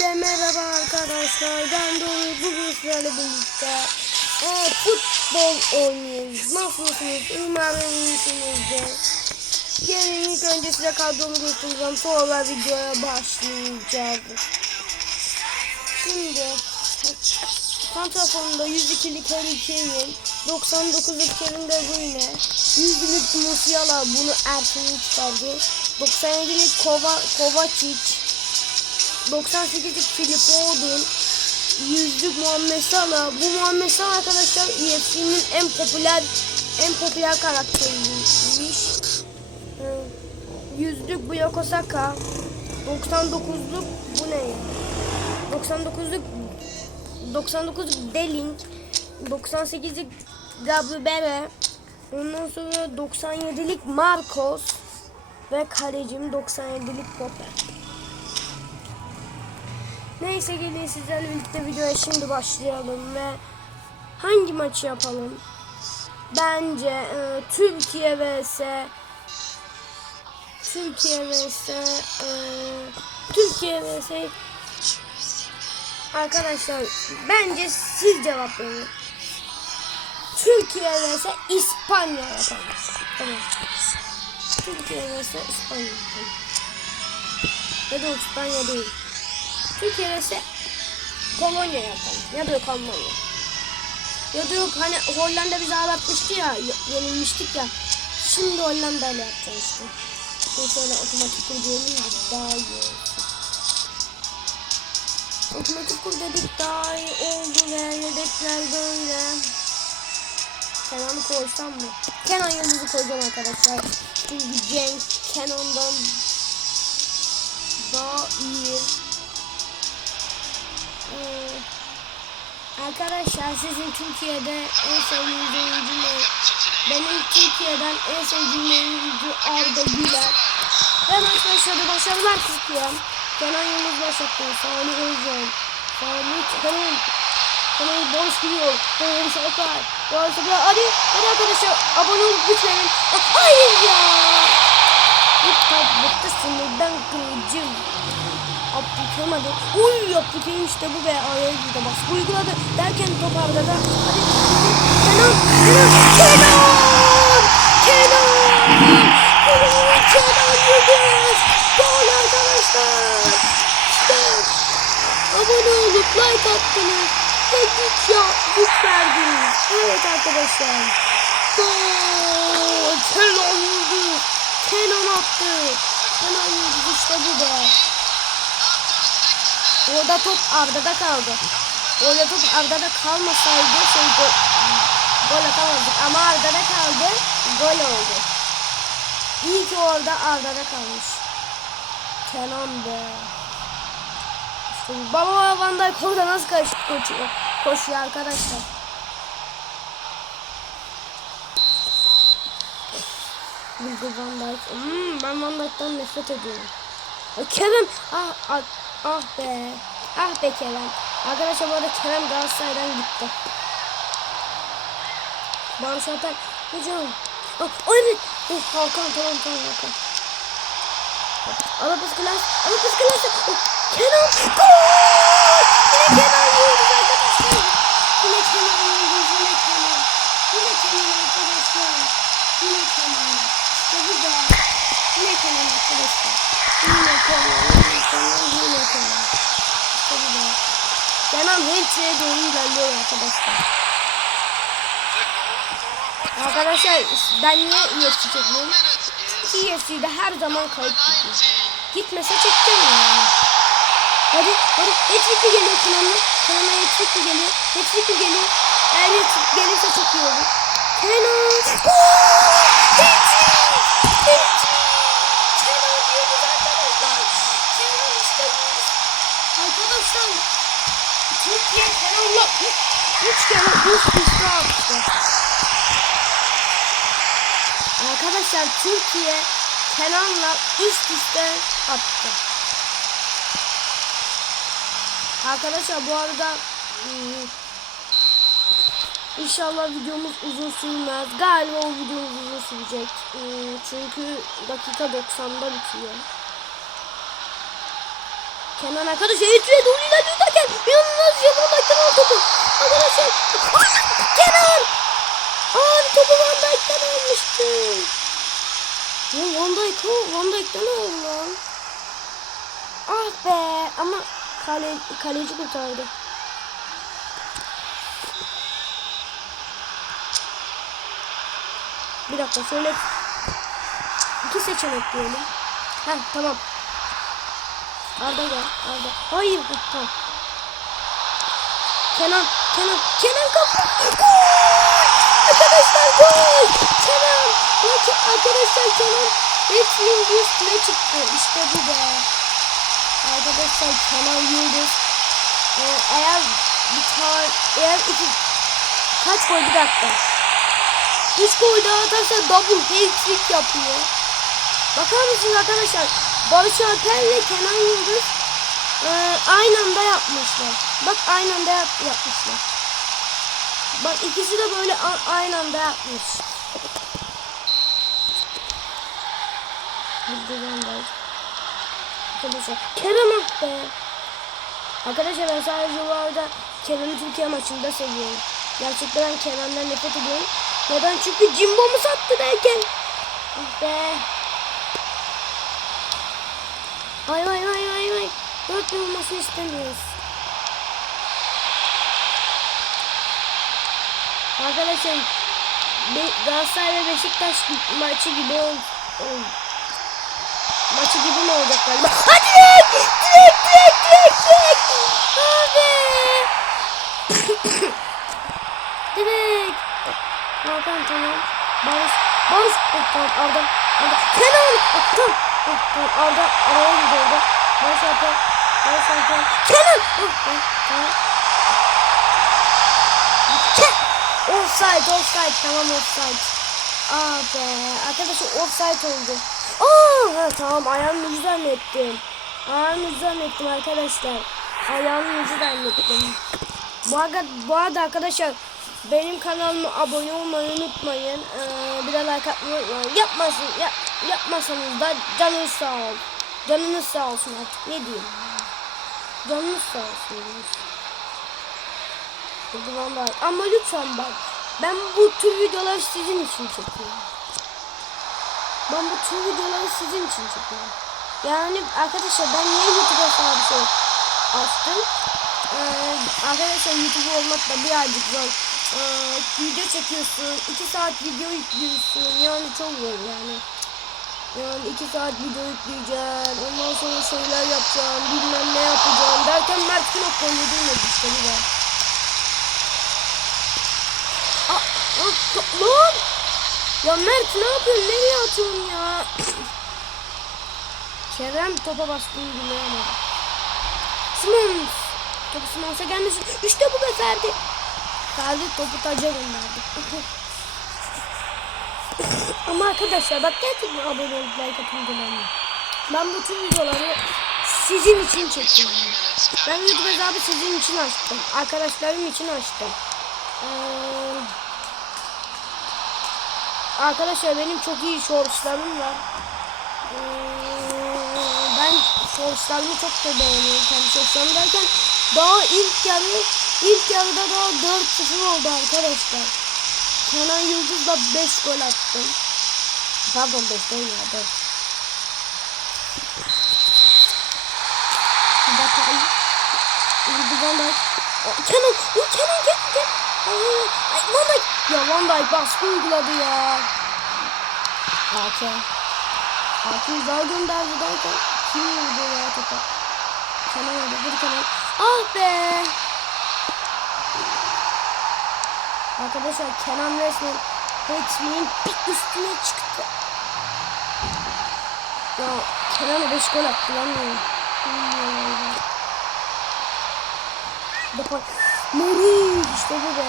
Hepinize merhaba arkadaşlar. Ben Doğru bugün sizlerle birlikte e, futbol oynuyoruz. Nasılsınız? Umarım iyisinizdir. Gelin ilk önce size kadromu göstereceğim. Sonra videoya başlayacağız. Şimdi Santrafon'da 102'lik Harry Kane, 99'luk Kevin De Bruyne, 100'lük Musiala bunu Ersin'in çıkardı. 97'lik Kova, Kovacic, 98'lik Philip Foden, 100'lük Muhammed Salah. Bu Muhammed Salah arkadaşlar UFC'nin en popüler en popüler karakteriymiş. 100'lük Burak Osaka, 99'luk bu ne ya? 99'luk 99'luk Deling, 98'lik Gabriel, ondan sonra 97'lik Marcos ve kalecim 97'lik Popper. Neyse gelin sizlerle birlikte videoya şimdi başlayalım ve hangi maçı yapalım? Bence e, Türkiye vs Türkiye vs e, Türkiye vs Arkadaşlar bence siz cevap verin. Türkiye vs İspanya yapalım. Tamam. Türkiye vs İspanya yapalım. Ya İspanya değil. Türkiye vs Polonya yapalım. Ya da yok Almanya. Ya da yok hani Hollanda bizi ağlatmıştı ya. Yenilmiştik ya. Şimdi Hollanda ile yapacağız işte. Şimdi şöyle otomatik kur diyelim de daha iyi olur. Otomatik kur dedik daha iyi oldu ve yedekler böyle. Kenan'ı koysam mı? Kenan Yıldız'ı koyacağım arkadaşlar. Çünkü Cenk Kenan'dan daha iyi. Ee, arkadaşlar sizin Türkiye'de en sevdiğiniz oyuncu ne? Benim Türkiye'den en sevdiğim oyuncu Arda Güler. Ve arkadaşlar başarılar kutluyorum. Kenan Yıldız başlattı. Salih Özcan. Salih Kenan. Kenan boş gidiyor. Doğru şarkılar. Doğru şarkılar. Hadi. Hadi arkadaşlar. Abone olup lütfen. Hayır ya. Bu tablette sinirden kırıcım. Hadi. Uy Abdülkerim işte bu be. Ayağı girdi bas. Uyguladı. Derken top arada da. Hadi. Kenan. Kenan. Kenan. Kenan. Kenan. Kenan Yıldız. Gol arkadaşlar. İşte. Abone olup like attınız. Ve güç ya. Güç verdiniz. Evet arkadaşlar. Gol. Kenan Yıldız. Kenan attı. Kenan Yıldız işte bu be. Orada top Arda'da kaldı. Orada top Arda'da kalmasaydı şey gol, gol atamazdık. Ama Arda'da kaldı. Gol oldu. İyi ki orada Arda'da kalmış. Kenan be. İşte. Baba Van Dijk orada nasıl koş, koşuyor, koşuyor arkadaşlar. Bilgi Van Dijk. Hmm, ben Van Dijk'tan nefret ediyorum. Kerem. Ah, ah, ah be. Ah be Kerem. Arkadaşlar bu arada Kerem Galatasaray'dan gitti. Barış Alper. Hocam. Ah, oh, evet. Oh, Hakan tamam tamam Hakan. Alapız klas. Alapız klas. Oh, Kenan. Gol. Yine Kenan yiyoruz arkadaşlar. Yine Kenan yiyoruz. Yine Kenan. Yine Kenan arkadaşlar. Yine Kenan. İşte bu da. Yine Kenan arkadaşlar. Yine Kenan. Kenan. Yine Kenan. İşte bu da. Kenan her şeye doğru ilerliyor arkadaşlar. Arkadaşlar ben niye UFC çekmiyorum? Çünkü UFC'de her zaman kayıp gidiyor. Gitmese çekeceğim yani. Hadi hadi mi geliyor Kenan'a? Kenan'a mi geliyor? Mi geliyor? Eğer hat-trick gelirse çok iyi olur. Arkadaşlar Türkiye Kenan'la 3 kere üst üste attı. Arkadaşlar Türkiye Kenan'la üst üste attı. Arkadaşlar bu arada ıı, inşallah videomuz uzun sürmez. Galiba o videomuz uzun sürecek. Iı, Çünkü dakika 90'da bitiyor. Kenan arkadaşlar Etriye doğru ilerliyor derken inanılmaz Van Dijk'ten al topu. Arkadaşlar Kenan. Abi topu Van Dijk'ten almıştı. Ya Van Dijk o Van Dijk'ten aldı lan. Ah be ama kale, kaleci kurtardı. Bir dakika şöyle iki seçenek diyelim. Heh tamam. Arda gel Arda. Hayır tamam. Kenan Kenan Kenan kapı. Gol! Arkadaşlar gol! Kenan! Maçı arkadaşlar Kenan Hepsinin üstüne çıktı. İşte bu be. Arkadaşlar Kenan Yıldız. Ee, eğer bir tane eğer iki kaç gol bir dakika. Üç gol daha atarsa double hat-trick yapıyor. Bakar mısınız arkadaşlar? Barış Alper ve Kenan Yıldız e, aynı anda yapmışlar. Bak aynı anda yap, yapmışlar. Bak ikisi de böyle aynı anda yapmış. Arkadaşlar Kerem ah be. Arkadaşlar ben sadece bu arada Kerem'i Türkiye maçında seviyorum. Gerçekten ben Kerem'den nefret ediyorum. Neden? Çünkü Jimbo'mu sattı derken. Ah be. Ay ay ay ay ay. Dört olmasını istemiyoruz. Arkadaşlar Be- Galatasaray ve Beşiktaş maçı gibi ol, ol- maçı gibi mi olacak galiba? Hadi direkt! Direkt direkt direkt direkt! Abi! direkt! Hakan tamam. Barış. Barış. Oh, tamam Arda. Arda. Kenan! Tamam Arda. Araya gidiyor Arda. Barış Alper. Barış Alper. Kenan! Offside, offside. Tamam offside. Aa be. Arkadaşlar offside oldu. Aa, ha, tamam ayağımı yüzü zannettim. Ayağımı yüzü zannettim arkadaşlar. Ayağımı yüzü zannettim. Bu arada, bu arada arkadaşlar benim kanalıma abone olmayı unutmayın. Ee, bir de like atmayı unutmayın. Yapmasın, yap, yapmasanız da canınız sağ ol. Canınız sağ olsun artık. Ne diyeyim? Canınız sağ olsun. Buradan da- Ama lütfen bak. Ben bu tür videoları sizin için çekiyorum. Ben bu tür videoları sizin için çekiyorum. Yani arkadaşlar ben niye YouTube'a sana bir şey açtım? Ee, arkadaşlar YouTube olmak da birazcık zor. Ee, video çekiyorsun, 2 saat video yüklüyorsun. Yani çok zor yani. Yani 2 saat video yükleyeceksin, ondan sonra şeyler yapacaksın, bilmem ne yapacaksın derken Mert Knop golü duymadı işte bir de. Aa, aa, to- lan! Ya Mert ne yapıyorsun? Nereye atıyorsun ya? Kerem topa bastığını dinleyemedi. Simons. Topu Simons'a gelmesin. İşte bu be Ferdi. Ferdi topu taca gönderdi. Ama arkadaşlar bak gerçekten abone olup like atın önemli. Ben bu tüm videoları sizin için çekiyorum. Ben YouTube hesabı sizin için açtım. Arkadaşlarım için açtım. Ee, arkadaşlar benim çok iyi shortslarım var. Ee, ben shortslarımı çok da beğeniyorum. Kendi shortslarım derken daha ilk yarı ilk yarıda daha 4-0 oldu arkadaşlar. Kenan Yıldız'la 5 gol attım. Pardon 5 değil ya 4. Batay. O, Kenan, o Kenan gel gel. Ay, Van Dijk. Ya Van Dijk baskı uyguladı ya. Hakem. Hakem daha gönderdi derken kim vurdu ya topa? Kenan öldü. Vur Kenan. Ah be. Arkadaşlar Kenan resmen Hexman'in bir üstüne çıktı. Ya Kenan'a 5 gol attı lan ya. Bakın. Meri işte bu be.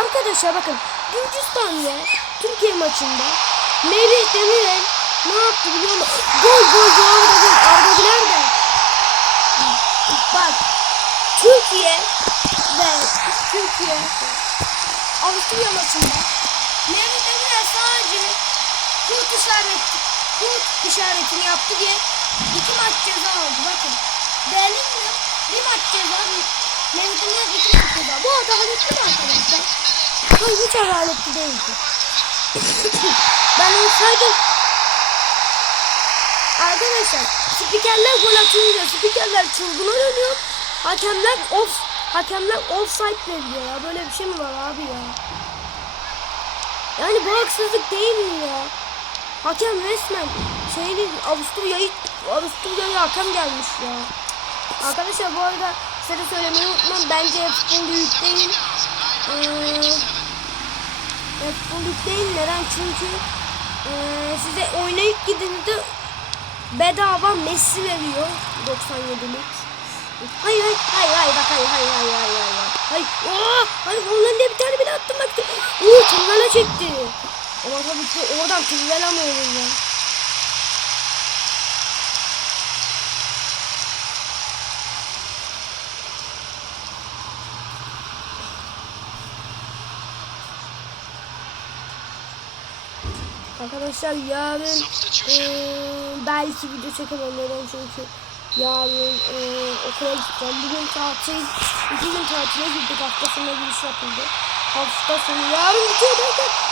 Arkadaşlar bakın Gürcistan ve Türkiye maçında Merih Demirel ne yaptı biliyor musun? Gol gol gol Güler Arda Güler de. Bak Türkiye ve Türkiye Avusturya maçında Merih Demirel sadece kurt işareti bu işaretini yaptı diye iki maç ceza aldı. Bakın. Değerli mi? Bir maç ceza. Mezuniyet iki maç ceza. Bu adaletli mi arkadaşlar? Bu hiç adaletli değildi. ben olsaydım Arkadaşlar spikerler gol atınca spikerler çılgına dönüyor. Hakemler off hakemler offside veriyor ya. Böyle bir şey mi var abi ya? Yani bu haksızlık değil mi ya? Hakem resmen şeydi Avusturya'yı Avusturya'ya hakem gelmiş ya. Arkadaşlar bu arada size söylemeyi unutmam. Bence futbol büyük değil. Ee, futbol büyük değil. Neden? Çünkü ee, size oynayıp gidince bedava Messi veriyor 97'lik. Hayır hayır hayır hayır bak hayır hayır hayır hayır hayır hayır. Oo, hayır onların diye bir tane bile attım bak. Oo tırnala çekti. Tabii ki oradan tırnala mı olur ya? Arkadaşlar yarın eee, belki video neden çünkü yarın eee, okula gideceğim. Bugün tatil, iki gün tatile gittik hafta sonu giriş yapıldı. Hafta sonu yarın bitiyor derken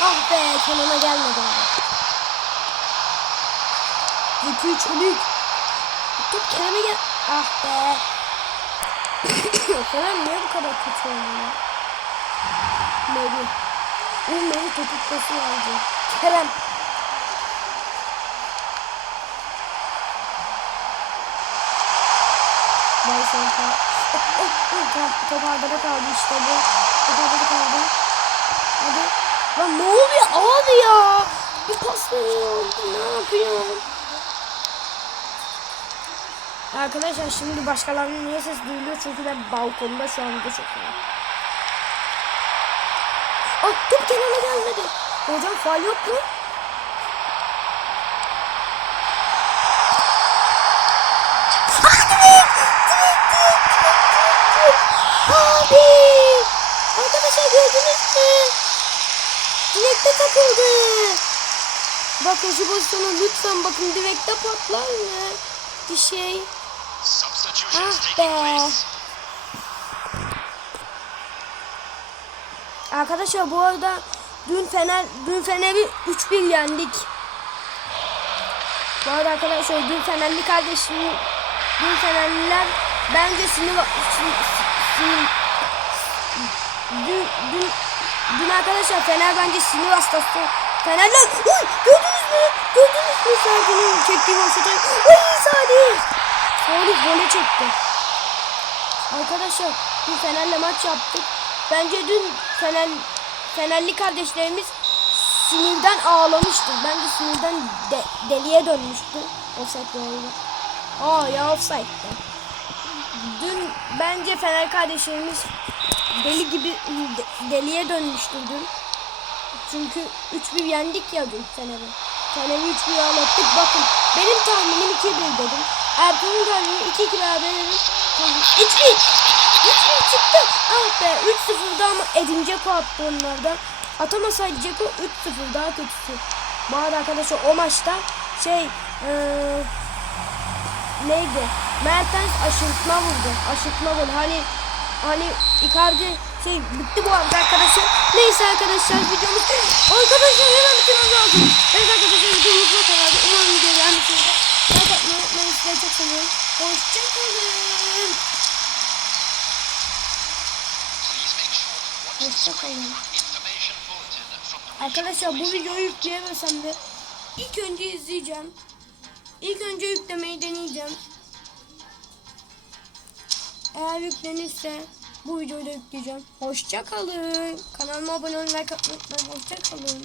Ah be sonuna gelmedi abi. Zeki çelik. Top Kerem'e gel. Ah be. Kerem niye bu kadar kötü oynuyor? Meri. Bu Meri topukması vardı. Kerem. Bay Sanka. Oh, oh, oh, tamam, top ardada kaldı işte bu. Top ardada kaldı. Hadi. Lan ne oluyor abi ya? Bir pas veriyor. Ne yapıyor? Arkadaşlar şimdi başkalarının niye ses duyuluyor? Çünkü ben balkonda şu anda çekiyorum. Ah top kenara gelmedi. Hocam faal yok mu? Abi! Arkadaşlar gördünüz mü? Direkte takıldı. Bakın şu pozisyona lütfen bakın direkte patlar mı? Bir şey. Ah be. Arkadaşlar bu arada dün Fener dün Fener'i 3-1 yendik. Bu arada arkadaşlar dün Fenerli kardeşim dün Fenerliler bence sinir sinir, sinir dün, dün, dün arkadaşlar Fener bence sinir hastası. Fenerler Uy, gördünüz mü? Gördünüz mü Sadi'nin çektiği boşluğu? Uy Sadi! Salih gole çekti. Arkadaşlar dün Fener'le maç yaptık. Bence dün Fener, Fenerli kardeşlerimiz sinirden ağlamıştır. Bence sinirden de, deliye dönmüştü. Offside yolunda. Aa ya offside'de. Dün bence Fener kardeşlerimiz deli gibi de- deliye dönmüştür dün. Çünkü 3-1 yendik ya dün Fener'i. Fener'i 3-1 ağlattık. Bakın benim tahminim 2-1 dedim. Ertuğrul tahmini 2-2 beraber dedim. Tamam. 3-1. 3-1 çıktı. Ah be 3-0'da ama Edin Dzeko attı onlardan. Atamasaydı Dzeko 3-0 daha kötüsü. Bu arada arkadaşlar o maçta şey eee neydi? Mertens aşırtma vurdu. Aşırtma vurdu. Hani hani Icardi şey bitti bu arada arkadaşlar. Neyse arkadaşlar videomuz arkadaşlar hemen bitirmemiz lazım. Evet arkadaşlar videomuz bu kadar. Umarım video beğenmişsinizdir. Like atmayı unutmayın. Sizleri çok seviyorum. Hoşçakalın. Hoşçakalın. Arkadaşlar bu videoyu yükleyemesem de ilk önce izleyeceğim. İlk önce yüklemeyi deneyeceğim. Eğer yüklenirse bu videoyu da yükleyeceğim. Hoşça kalın. Kanalıma abone olmayı, like atmayı unutmayın. Hoşça kalın.